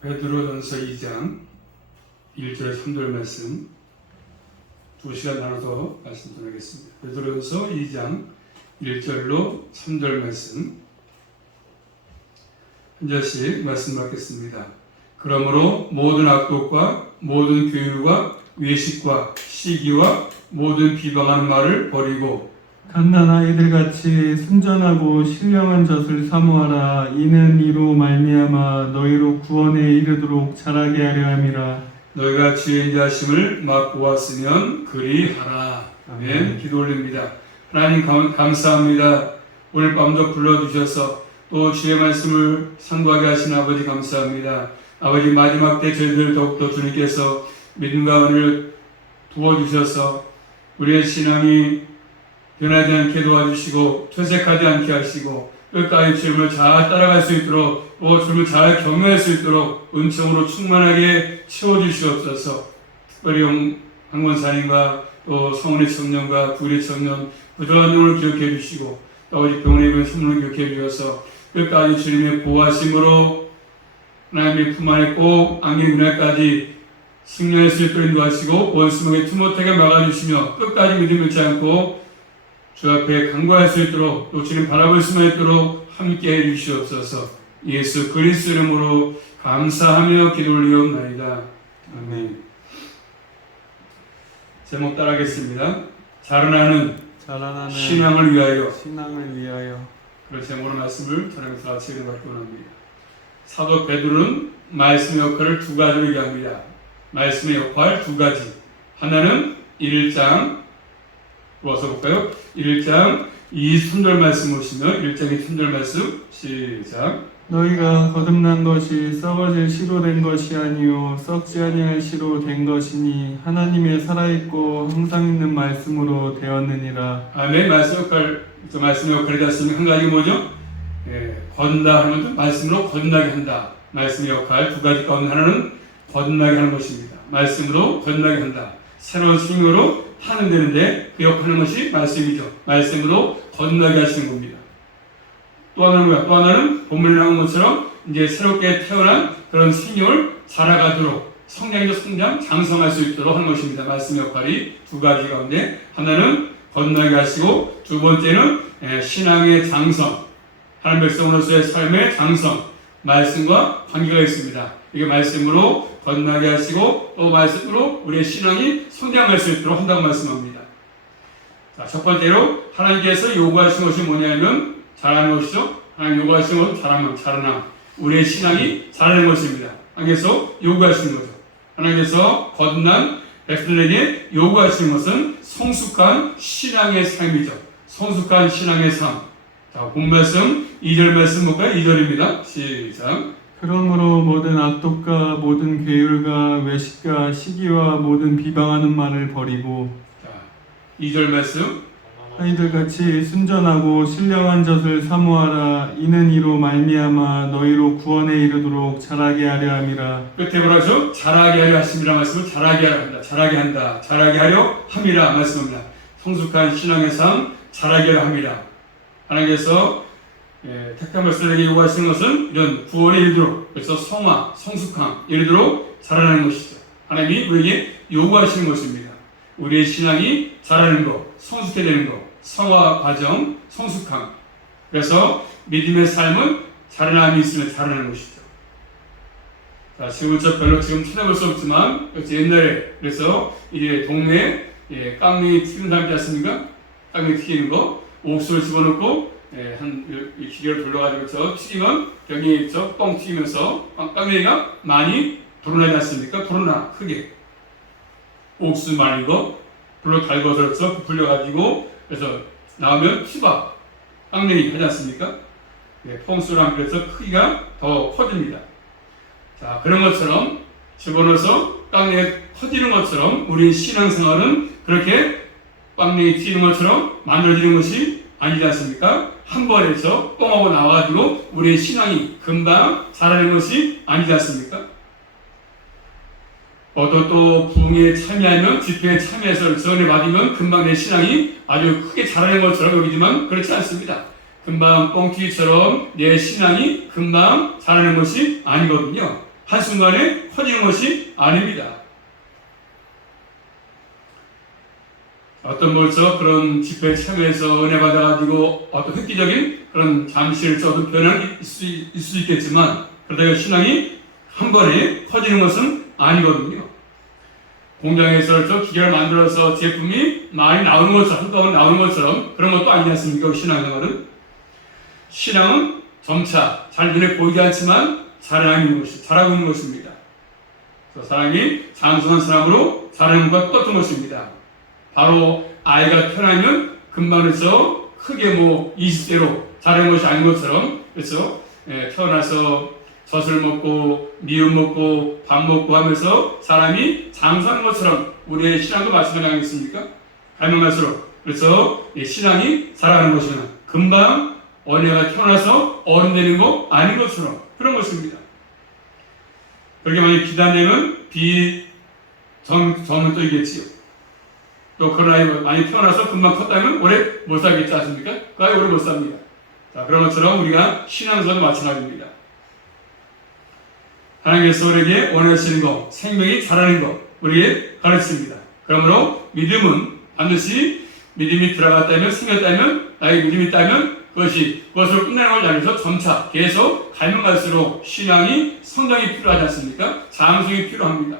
베드로전서 2장 1절에 3절 말씀 2시간 나눠서 말씀 전하겠습니다. 베드로전서 2장 1절로 3절 말씀 한 절씩 말씀 받겠습니다. 그러므로 모든 악독과 모든 교율과 외식과 시기와 모든 비방하는 말을 버리고 갓난 아이들같이 순전하고 신령한 젖을 사모하라. 이는 이로 말미암아 너희로 구원에 이르도록 자라게 하려 함이라. 너희가 주의 인자하심을 맛보았으면 그리하라. 아멘. 기도 올립니다. 하나님 감사합니다. 오늘 밤도 불러주셔서 또 주의 말씀을 상고하게 하신 아버지 감사합니다. 아버지 마지막 때 저희들 더욱더 주님께서 믿음과 은혜를 부어주셔서 우리의 신앙이 변하지 않게 도와주시고 퇴색하지 않게 하시고 끝까지 주님을 잘 따라갈 수 있도록 또 주님을 잘 경외할 수 있도록 은총으로 충만하게 채워주시옵소서. 특별히 황원사님과 또 성원의 청년과 구일의 청년 부족한 영을 기억해 주시고 또 아버지 병원에 입은 선물을 기억해 주셔서 끝까지 주님의 보호하심으로 하나님의 품 안에 꼭 안개 그날까지 승리할 수 있도록 인도하시고 원수목에 투못하게 막아주시며 끝까지 믿음 잃지 않고 주 앞에 간구할 수 있도록 또 주님 바라볼 수만 있도록 함께 해주시옵소서. 예수 그리스도 이름으로 감사하며 기도 올리옵나이다. 아멘. 제목 따라하겠습니다. 자라나는 신앙을 위하여. 그런 제목으로 말씀을 전하면서 같이 읽어받기 원합니다. 사도 베드로는 말씀의 역할을 두 가지로 얘기합니다. 말씀의 역할 두 가지. 하나는 1장 보아서 볼까요? 1장 23절 말씀 보시면 1장 23절 말씀 시작. 너희가 거듭난 것이 썩어질 시로 된 것이 아니요 썩지 아니할 시로 된 것이니 하나님의 살아있고 항상 있는 말씀으로 되었느니라. 아멘. 말씀의 역할이 됐으면 한 가지 뭐죠? 거듭나 하면 말씀으로 거듭나게 한다. 말씀의 역할 두 가지 가운데 하나는 거듭나게 하는 것입니다. 말씀으로 거듭나게 한다. 새로운 생명으로 타는 되는데 그 역할하는 것이 말씀이죠. 말씀으로 거듭나게 하시는 겁니다. 또 하나는 뭐야? 또 하나는 본문에 나온 것처럼 이제 새롭게 태어난 그런 생명을 자라가도록 성장적 성장, 장성할 수 있도록 하는 것입니다. 말씀 역할이 두 가지 가운데 하나는 거듭나게 하시고 두 번째는 신앙의 장성, 하나님 백성으로서의 삶의 장성, 말씀과 관계가 있습니다. 이게 말씀으로 거듭나게 하시고 또 말씀으로 우리의 신앙이 성장할 수 있도록 한다고 말씀합니다. 자, 첫 번째로 하나님께서 요구하신 것이 뭐냐면 자라는 것이죠. 하나님 요구하신 것은 자라나 우리의 신앙이 자라는 것입니다. 하나님께서 요구하시는 거죠. 하나님께서 거듭난 백성에게 요구하시는 것은 성숙한 신앙의 삶이죠. 성숙한 신앙의 삶. 자, 본 말씀 2절 말씀 볼까요? 2절입니다. 시작. 그러므로 모든 악독과 모든 괴율과 외식과 시기와 모든 비방하는 말을 버리고 자, 2절 말씀 아이들같이 순전하고 신령한 젖을 사모하라. 이는 이로 말미암아 너희로 구원에 이르도록 자라게 하려 함이라. 끝에 뭐라죠? 자라게 하려 하심이라 말씀을 자라게 하려 한다. 자라게 한다. 자라게 하려 함이라 말씀합니다. 성숙한 신앙의 삶 자라게 하려 함이라. 하나님께서 택한 백성에게 요구하시는 것은 이런 구원에 이르도록, 그래서 성화, 성숙함, 이르도록 자라나는 것이죠. 하나님이 우리에게 요구하시는 것입니다. 우리의 신앙이 자라는 것, 성숙해 되는 것, 성화 과정, 성숙함. 그래서 믿음의 삶은 자라남이 있으면 자라나는 것이죠. 자, 지금은 별로 지금 찾아볼 수 없지만, 옛날에, 그래서 이제 동네에 깡냉이 튀는 사람 있지 않습니까? 깡냉이 튀기는 거, 옥수를 집어넣고, 이 기계를 돌려가지고 튀기면 병이 뻥 튀기면서 깡냉이가 많이 불어나지 않습니까? 불어나 크게 옥수 말린 거 불로 달궈서 불려가지고 그래서 나오면 치밥 깡냉이 하지 않습니까? 펑수랑 그래서 크기가 더 커집니다. 자, 그런 것처럼 집어넣어서 깡냉이 커지는 것처럼 우리 신앙생활은 그렇게 깡냉이 튀는 것처럼 만들어지는 것이 아니지 않습니까? 한 번에 뻥하고 나와가지고 우리의 신앙이 금방 자라는 것이 아니지 않습니까? 또 부흥에 참여하면 집회에 참여해서 전에 받으면 금방 내 신앙이 아주 크게 자라는 것처럼 여기지만 그렇지 않습니다. 금방 뻥튀기처럼 내 신앙이 금방 자라는 것이 아니거든요. 한순간에 커지는 것이 아닙니다. 어떤 벌써 그런 집회에 참여해서 은혜 받아가지고 어떤 획기적인 그런 잠시를 써도 변화는 있을 수 있겠지만 그러다가 신앙이 한 번에 커지는 것은 아니거든요. 공장에서 저 기계를 만들어서 제품이 많이 나오는 것처럼, 한꺼번에 나오는 것처럼 그런 것도 아니지 않습니까? 신앙생활은. 신앙은 점차 잘 눈에 보이지 않지만 자라고 있는 것입니다. 사람이 장성한 사람으로 자라는 것과 똑같은 것입니다. 바로 아이가 태어나면 금방 해서 크게 20대로 자라는 것이 아닌 것처럼, 그렇죠? 태어나서 젖을 먹고 미음 먹고 밥 먹고 하면서 사람이 장수하는 것처럼 우리의 신앙도 마찬가지 아니겠습니까? 가면 갈수록. 그래서 신앙이 자라는 것이는 금방 어린애가 태어나서 어른 되는 거 아닌 것처럼 그런 것입니다. 그렇게 만약 기다리면 점은 또 있겠지요. 또 그런 아이가 많이 태어나서 금방 컸다면 오래 못 살겠지 않습니까? 그 아이 오래 못 삽니다. 자, 그런 것처럼 우리가 신앙생활도 마찬가지입니다. 하나님께서 우리에게 원하시는 것, 생명이 자라는 것, 우리에게 가르칩니다. 그러므로 믿음은 반드시 믿음이 들어갔다면, 생겼다면, 나에게 믿음이 있다면 그것을 끝내는 걸 알면서 점차 계속 가면 갈수록 신앙이 성장이 필요하지 않습니까? 장성이 필요합니다.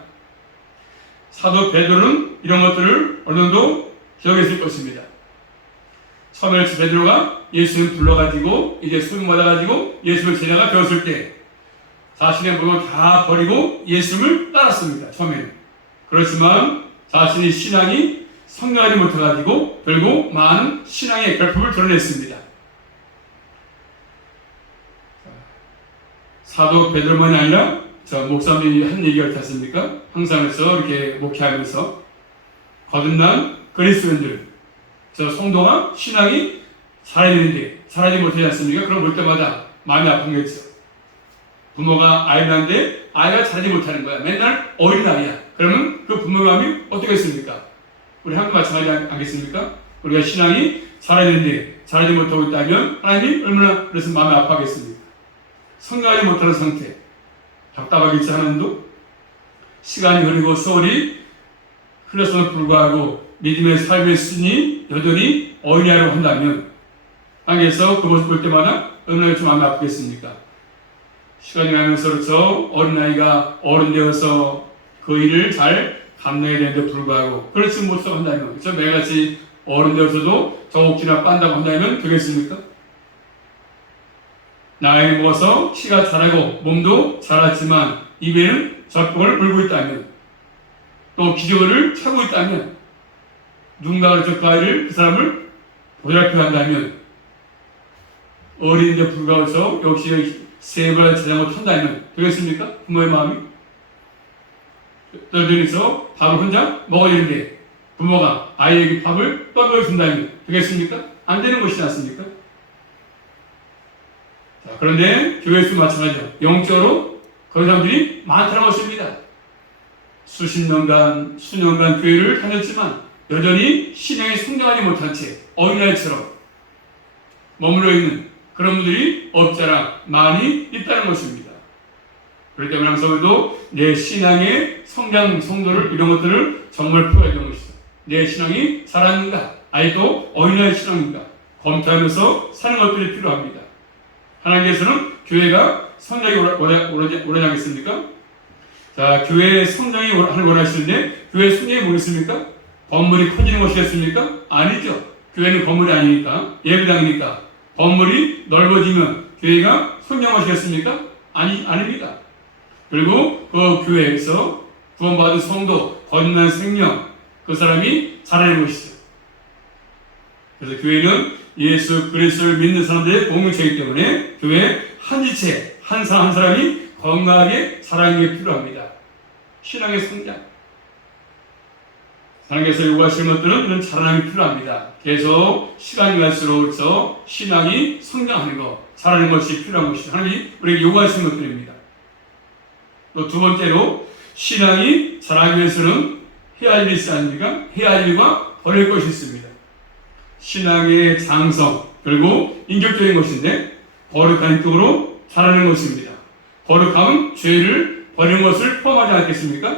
사도 베드로는 이런 것들을 어느 정도 기억했을 것입니다. 처음에 베드로가 예수를 불러가지고 이제 소명받아가지고 예수를 제자가 되었을 때 자신의 물건 다 버리고 예수를 따랐습니다. 처음에는. 그렇지만 자신의 신앙이 성장하지 못해가지고 결국 많은 신앙의 결핍을 드러냈습니다. 사도 베드로만이 아니라 목사님이 한 얘기가 있지 않습니까? 항상 해서 이렇게 목회하면서 거듭난 그리스도인들, 성도가 신앙이 자라야 되는데 자라지 못하지 않습니까? 그럼 볼 때마다 마음이 아픈겠죠. 부모가 아이를 낳는데 아이가 자라지 못하는 거야. 맨날 어린아이야. 그러면 그 부모의 마음이 어떻겠습니까? 우리 한국 마찬가지 아니겠습니까? 우리가 신앙이 자라야 되는데 자라지 못하고 있다면 하나님이 얼마나 그래서 마음이 아파하겠습니까? 성장하지 못하는 상태. 답답하겠지 하나님도? 시간이 흐르고 세월이 흘렀음에도 불구하고 믿음의 삶의 순이 여전히 어린아이라고 한다면 하나님께서 그 모습 볼 때마다 얼마나 좀 마음이 아프겠습니까? 시간이 가면서 그렇죠. 어린아이가 어른 되어서 그 일을 잘 감내야 되는데 불구하고 그렇지 못하고 한다면 그렇죠. 매일같이 어른 되어서도 저옥지나 빤다고 한다면 되겠습니까? 나이를 먹어서 키가 자라고 몸도 자랐지만 입에는 젖봉을 물고 있다면 또 기저귀를 차고 있다면 누군가가 그 아이를 그 사람을 보살펴 한다면 어린데 불구하고 역시 세발 자전거 탄다면 되겠습니까? 부모의 마음이 떠들어서 밥을 혼자 먹어야 되는데 부모가 아이에게 밥을 떠들어 준다면 되겠습니까? 안 되는 것이지 않습니까? 자, 그런데 교회에서 마찬가지죠. 영적으로 그런 사람들이 많다는 것입니다. 수년간 교회를 다녔지만 여전히 신앙이 성장하지 못한 채 어린아이처럼 머물러 있는 그런 분들이 없잖아 많이 있다는 것입니다. 그렇기 때문에 항상 우리도 내 신앙의 성장, 성도를 이런 것들을 정말 풀어야 되는 것이죠. 내 신앙이 자랐는가? 아직도 어린아이 신앙인가? 검토하면서 사는 것들이 필요합니다. 하나님께서는 교회가 성장이 오르지 않겠습니까? 자, 교회의 성장이 원하시는데 교회의 성장이 뭐겠습니까? 건물이 커지는 것이겠습니까? 아니죠. 교회는 건물이 아니니까 예배당이니까 건물이 넓어지면 교회가 성장하시겠습니까? 아닙니다. 그리고 그 교회에서 구원받은 성도, 거듭난 생명, 그 사람이 자라는 것이죠. 그래서 교회는 예수 그리스도를 믿는 사람들의 공동체이기 때문에 교회 한 지체, 한 사람 한 사람이 건강하게 자라는 게 필요합니다. 신앙의 성장. 하나님께서 요구하시는 것들은 이런 자라남이 필요합니다. 계속 시간이 갈수록 신앙이 성장하는 것, 자라는 것이 필요한 것이죠. 하나님이 우리에게 요구하시는 것들입니다. 또 두 번째로 신앙이 자라기 위해서는 해야 할 일이 있지 않습니까? 해야 할 일과 버릴 것이 있습니다. 신앙의 장성, 결국 인격적인 것인데 거룩한 쪽으로 자라는 것입니다. 거룩함은 죄를 버리는 것을 포함하지 않겠습니까?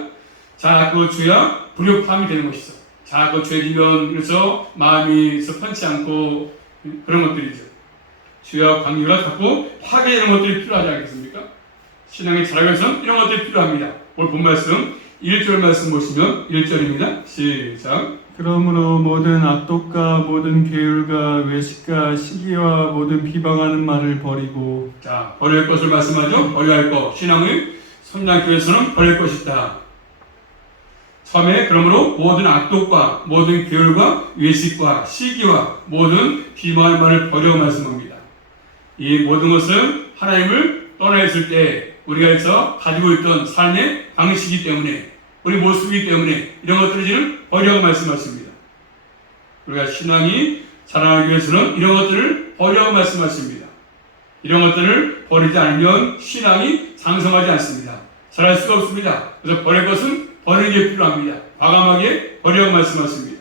자꾸 죄야 불협화음이 되는 것이죠. 자꾸 죄지면 그래서 마음이 편치 않고 그런 것들이죠. 죄와 관계가 자꾸 파괴되는 것들이 필요하지 않겠습니까? 신앙의 자라기 위해서는 이런 것들이 필요합니다. 오늘 본 말씀 1절 말씀 보시면 1절입니다. 시작. 그러므로 모든 악독과 모든 괴율과 외식과 시기와 모든 비방하는 말을 버리고. 자, 버릴 것을 말씀하죠. 버려야 할 것. 신앙의 성장교회에서는 버릴 것이다. 처음에 그러므로 모든 악독과 모든 괴율과 외식과 시기와 모든 비방할 말을 버려 말씀합니다. 이 모든 것은 하나님을 떠나 있을 때 우리가 해서 가지고 있던 삶의 방식이기 때문에 우리 모습이기 때문에 이런 것들을 버리라고 말씀하십니다. 우리가 신앙이 자라나기 위해서는 이런 것들을 버리라고 말씀하십니다. 이런 것들을 버리지 않으면 신앙이 장성하지 않습니다. 자랄 수가 없습니다. 그래서 버릴 것은 버리는 게 필요합니다. 과감하게 버리라고 말씀하십니다.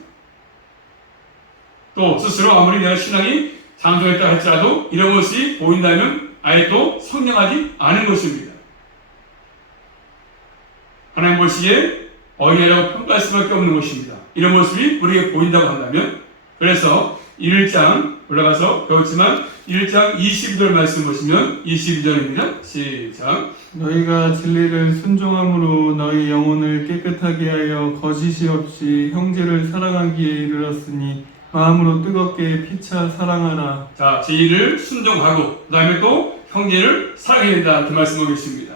또 스스로 아무리 내가 신앙이 장성했다 할지라도 이런 것이 보인다면 아예 또 성령하지 않은 것입니다. 하나님 보시기에 어린애라고 평가할 수밖에 없는 것입니다. 이런 모습이 우리에게 보인다고 한다면, 그래서 1장 올라가서 배웠지만 1장 22절 말씀 보시면 22절입니다. 시작. 너희가 진리를 순종함으로 너희 영혼을 깨끗하게 하여 거짓이 없이 형제를 사랑하기에 이르렀으니 마음으로 뜨겁게 피차 사랑하라. 자, 진리를 순종하고 그 다음에 또 형제를 사랑해야 된다. 그 말씀하고 있습니다.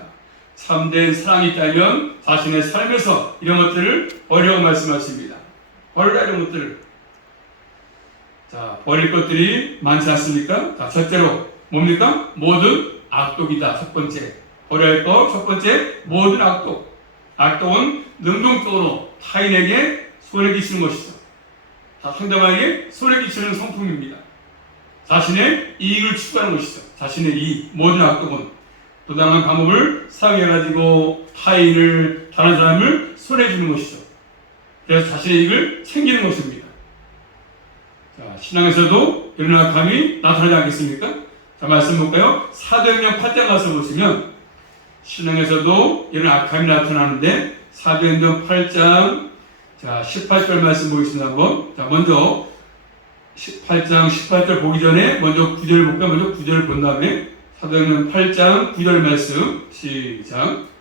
참된 사랑이 있다면 자신의 삶에서 이런 것들을 버리라고 말씀하십니다. 버리라 이런 것들을. 자, 버릴 것들이 많지 않습니까? 자, 첫째로 뭡니까? 모든 악독이다. 첫 번째. 버려야 할 것 첫 번째, 모든 악독. 악독은 능동적으로 타인에게 손해 끼치는 것이죠. 상대방에게 손해 끼치는 성품입니다. 자신의 이익을 추구하는 것이죠. 자신의 이익, 모든 악독은 부당한 방법을 사용해가지고 타인을, 다른 사람을 손해주는 것이죠. 그래서 자신의 이익을 챙기는 것입니다. 자, 신앙에서도 이런 악함이 나타나지 않겠습니까? 자, 말씀 볼까요? 사도행전 8장 가서 보시면 신앙에서도 이런 악함이 나타나는데 사도행전 8장 자 18절 말씀 보겠습니다. 한번. 자, 먼저 8장 18절 보기 전에 먼저 9절을 볼까요? 먼저 9절을 본 다음에 사도행전 8장 9절 말씀 시작.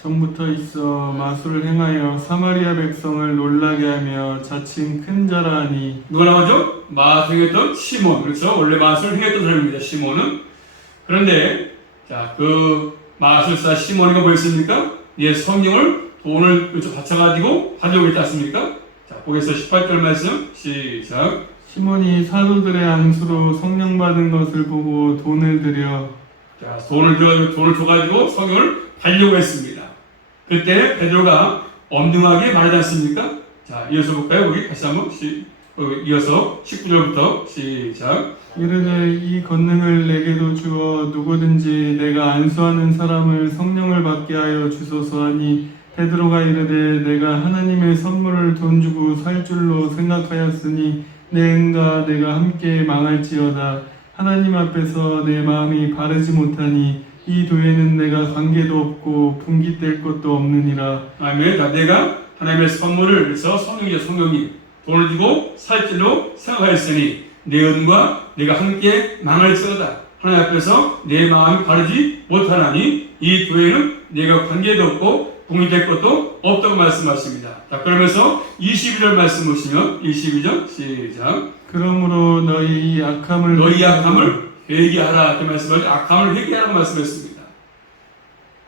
전부터 있어 마술을 행하여 사마리아 백성을 놀라게 하며 자칭 큰 자라 하니. 누가 나오죠? 마술했던 시몬. 그렇죠? 원래 마술을 행했던 사람입니다. 시몬은. 그런데 자, 그 마술사 시몬이가 뭐였습니까? 예, 성령을 돈을 바쳐가지고 가져오고 있지 않습니까? 자, 거기서 18절 말씀 시작. 시몬이 사도들의 안수로 성령 받은 것을 보고 돈을 들여. 자, 돈을 줘가지고 성령을 받려고 했습니다. 그때 베드로가 엄중하게 말하지 않습니까? 자, 이어서 볼까요? 우리 다시 한번 이어서 19절부터 시작. 이르되 이 권능을 내게도 주어 누구든지 내가 안수하는 사람을 성령을 받게 하여 주소서 하니 베드로가 이르되 내가 하나님의 선물을 돈 주고 살 줄로 생각하였으니 내 은과 내가 함께 망할지어다. 하나님 앞에서 내 마음이 바르지 못하니 이 도에는 내가 관계도 없고 분깃될 것도 없느니라. 아멘. 자, 내가 하나님의 선물을 그래서 성령님 돈을 주고 살 줄로 생각하였으니 내 은과 내가 함께 망할지어다. 하나님 앞에서 내 마음이 바르지 못하나니 이 도에는 내가 관계도 없고 분깃될 것도 없다고 말씀하십니다. 자, 그러면서 22절 말씀 보시면 22절 시작. 그러므로 너희 이 악함을 회개하라. 그 말씀을 악함을 회개하라고 말씀했습니다.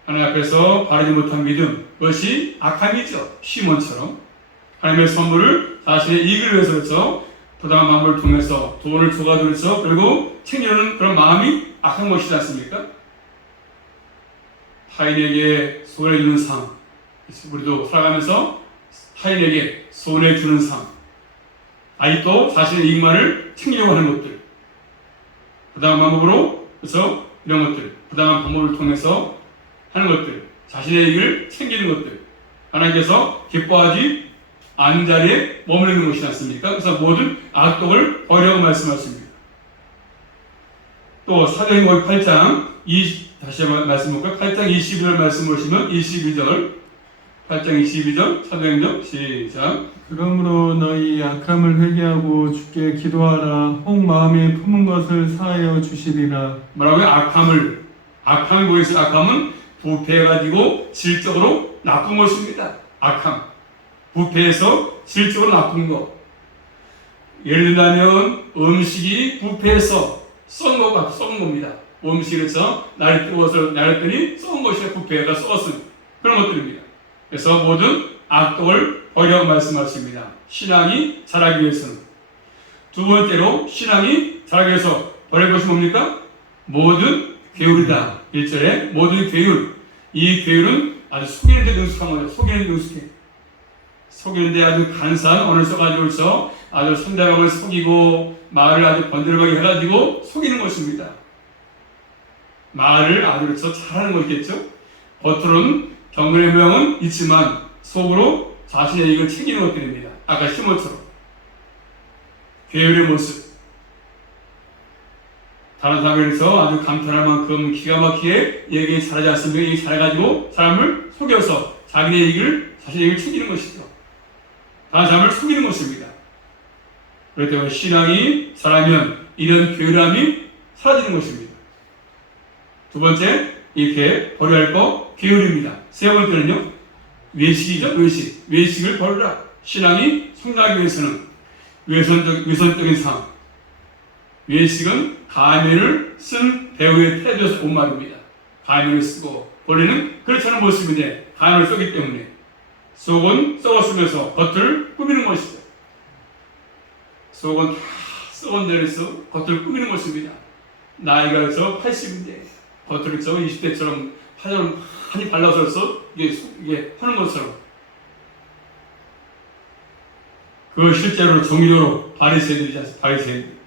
하나님 앞에서 바르지 못한 믿음, 그것이 악함이죠. 시몬처럼 하나님의 선물을 자신의 이익을 위해서 그렇죠. 부당한 마음을 통해서 돈을 줘가지고 그리고 챙겨주는 그런 마음이 악한 것이지 않습니까? 타인에게 손해주는 삶, 우리도 살아가면서 타인에게 손해주는 삶, 아직도 자신의 이익만을 챙기려고 하는 것들, 부당한 방법으로, 그래서 이런 것들, 부당한 방법을 통해서 하는 것들, 자신의 이익을 챙기는 것들, 하나님께서 기뻐하지 않는 자리에 머무르는 것이지 않습니까? 그래서 모든 악독을 버리라고 말씀하십니다. 또 사도행전 8장 다시 한번 말씀 볼까요? 8장 22절 말씀 보시면 22절 8장 22절 사도행전 시작. 그러므로 너희 악함을 회개하고 주께 기도하라. 혹 마음에 품은 것을 사하여 주시리라. 뭐라고요? 악함이 뭐였어요? 악함은 부패해가지고 질적으로 나쁜 것입니다. 악함, 부패해서 질적으로 나쁜 것. 예를 들면 음식이 부패해서 썩은 겁니다. 음식에서 날이 뜨거워서 날렸더니 썩은 것이 부패가 썩었습니다. 그런 것들입니다. 그래서 모든 악독을 버리라고 말씀하십니다. 신앙이 자라기 위해서는. 두 번째로 신앙이 자라기 위해서 버릴 것이 뭡니까? 모든 괴율이다. 1절에 모든 괴율. 이 괴율은 아주 속이는데 능숙한 거죠. 속이는데 능숙해. 속이는데 아주 간사한 언어를 써가지고서 아주 상대방을 속이고 말을 아주 번드러하게 해가지고 속이는 것입니다. 말을 아주 그래서 잘하는 거겠죠. 겉으로는 경건의 모양은 있지만 속으로 자신의 이익을 챙기는 것들입니다. 아까 시몬처럼 괴율의 모습. 다른 사람에서 아주 감탄할 만큼 기가 막히게 얘기 잘하지 않습니까? 얘기 잘해가지고 사람을 속여서 자기의 이익을 자신의 이익을 챙기는 것이죠. 다른 사람을 속이는 것입니다. 그렇기 때문에 신앙이 자라면 이런 괴율함이 사라지는 것입니다. 두 번째, 이렇게 버려야 할 거 괴율입니다. 세 번째는요, 외식이죠. 외식을 버려라. 신앙이 성장하기 위해서는 위선적인 삶. 외식은 가면을 쓴 배우의 태도에서 온 말입니다. 가면을 쓰고 본래는 그렇지 않은 모습인데 가면을 쓰기 때문에 속은 썩었으면서 겉을 꾸미는 것이죠. 속은 다 썩은 데에서 겉을 꾸미는 것입니다. 나이가 그래서 80인데 겉을 그래서 20대처럼 화장을 많이 발라서 이게 하는 것처럼 그 실제로 정의적으로 바리새인들이지 않습니까? 바리새인들.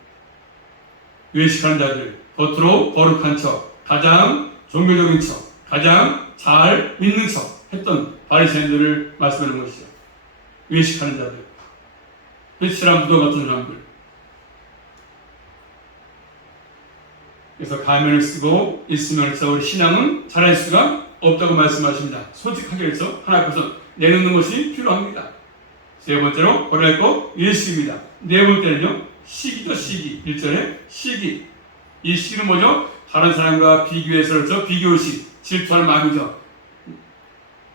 외식하는 자들, 겉으로 거룩한 척, 가장 종교적인 척, 가장 잘 믿는 척 했던 바리새인들을 말씀하는 것이죠. 외식하는 자들, 회칠한 무덤 같은 사람들. 그래서 가면을 쓰고 있으면 우리 신앙은 자랄 수가 없다고 말씀하십니다. 솔직하게 해서 하나 앞에서 내놓는 것이 필요합니다. 세 번째로 버려야 할 것 외식입니다. 네 번째는요, 시기죠. 시기. 1절에 시기. 이 시기는 뭐죠? 다른 사람과 비교해서 그렇죠? 비교의식, 질투할 마음이죠.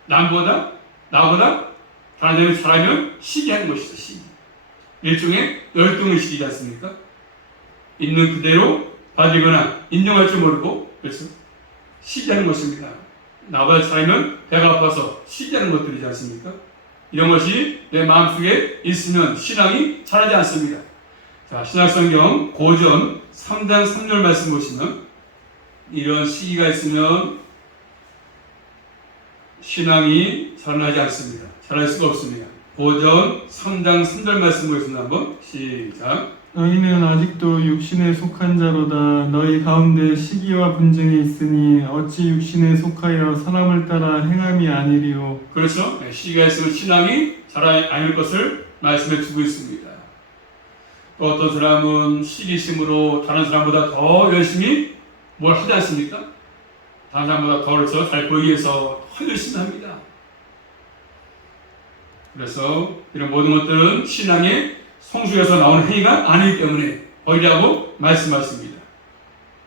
나보다 다른 사람이 잘하면 시기하는 것이죠. 시기. 일종의 열등의식이지 않습니까? 있는 그대로 봐주거나 인정할 줄 모르고 그래서 시기하는 것입니다. 나보다 잘하면 배가 아파서 시기하는 것들이지 않습니까? 이런 것이 내 마음속에 있으면 신앙이 자라지 않습니다. 자, 신약성경 고전 3장 3절 말씀 보시면 이런 시기가 있으면 신앙이 자라나지 않습니다. 자랄 수가 없습니다. 고전 3장 3절 말씀 보겠습니다. 한번 시작. 너희는 아직도 육신에 속한 자로다. 너희 가운데 시기와 분쟁이 있으니 어찌 육신에 속하여 사람을 따라 행함이 아니리요. 그렇죠. 시기가 있으면 신앙이 자라지 않을 것을 말씀해 주고 있습니다. 또 어떤 사람은 시기심으로 다른 사람보다 더 열심히 뭘 하지 않습니까? 다른 사람보다 더 잘 보이기 위해서 더 열심히 합니다. 그래서 이런 모든 것들은 신앙의 성숙에서 나오는 행위가 아니기 때문에 버리라고 말씀하십니다.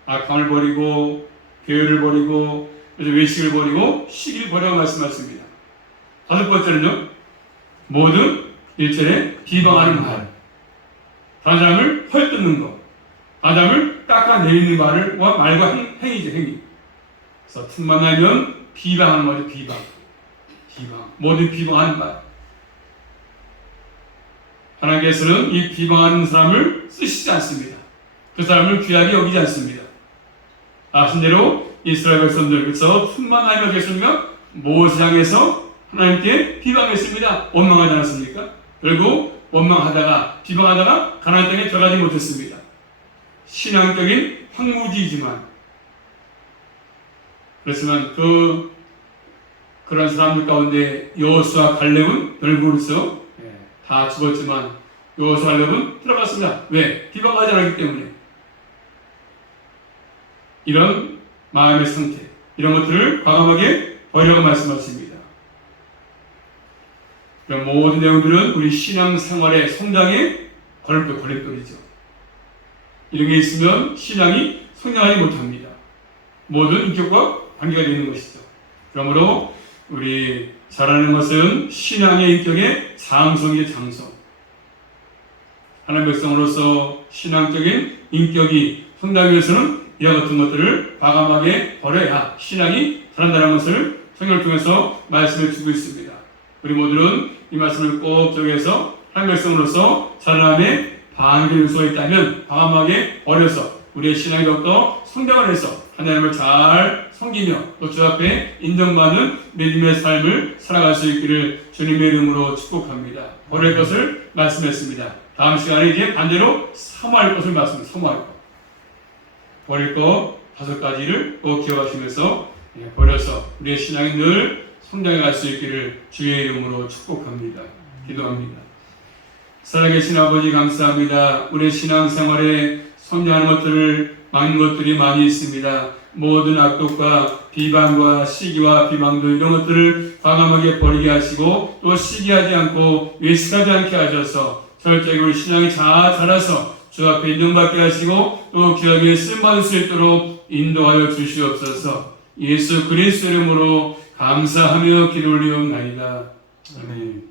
악함을 버리고 교회를 버리고 외식을 버리고 시기를 버리라고 말씀하십니다. 다섯 번째는요, 모든 일절에 비방하는 말. 다른 사람을 헐뜯는 것, 다른 사람을 깎아내리는 말과 행위죠, 행위. 그래서 틈만 나면 비방하는 거죠, 비방. 모든 비방하는 말. 하나님께서는 이 비방하는 사람을 쓰시지 않습니다. 그 사람을 귀하게 여기지 않습니다. 아신 대로 이스라엘 백성들, 그래서 틈만 나면 계십니까? 모세항에서 하나님께 비방했습니다. 원망하지 않았습니까? 결국 비방하다가 가나안 땅에 들어가지 못했습니다. 신앙적인 황무지이지만 그렇지만 그런 사람들 가운데 여호수아 갈렙은 결국으로서 다 죽었지만 여호수아 갈렙은 들어갔습니다. 왜? 비방하지 않았기 때문에. 이런 마음의 상태, 이런 것들을 과감하게 버리라고 말씀하십니다. 그런 모든 내용들은 우리 신앙생활의 성장의 걸림돌이죠. 이런 게 있으면 신앙이 성장하지 못합니다. 모든 인격과 관계가 되는 것이죠. 그러므로 우리 잘하는 것은 신앙의 인격의 장성이죠, 장성. 하나님의 백성으로서 신앙적인 인격이 성장하기 위해서는 이와 같은 것들을 과감하게 버려야 신앙이 자란다는 것을 성경을 통해서 말씀해 주고 있습니다. 우리 모두는 이 말씀을 꼭 적용해서 하나님의 백성으로서 자라남의 방향의 요소가 있다면 과감하게 버려서 우리의 신앙이 더욱더 성장을 해서 하나님을 잘 섬기며 또 주 앞에 인정받는 믿음의 삶을 살아갈 수 있기를 주님의 이름으로 축복합니다. 버릴 것을 말씀했습니다. 다음 시간에 이제 반대로 사모할 것을 말씀합니다. 사모할 것. 버릴 것 5가지를 꼭 기억하시면서 버려서 우리의 신앙이 늘 성장해 갈 수 있기를 주의 이름으로 축복합니다. 기도합니다. 살아계신 아버지 감사합니다. 우리의 신앙생활에 성장하는 것들을 막는 것들이 많이 있습니다. 모든 악독과 비방과 시기와 비방도 이런 것들을 과감하게 버리게 하시고 또 시기하지 않고 외식하지 않게 하셔서 철저히 우리 신앙이 자라서 주 앞에 인정받게 하시고 또 귀하게 쓰임받을 수 있도록 인도하여 주시옵소서. 예수 그리스도 이름으로 감사하며 기도 올리옵나이다. 아멘.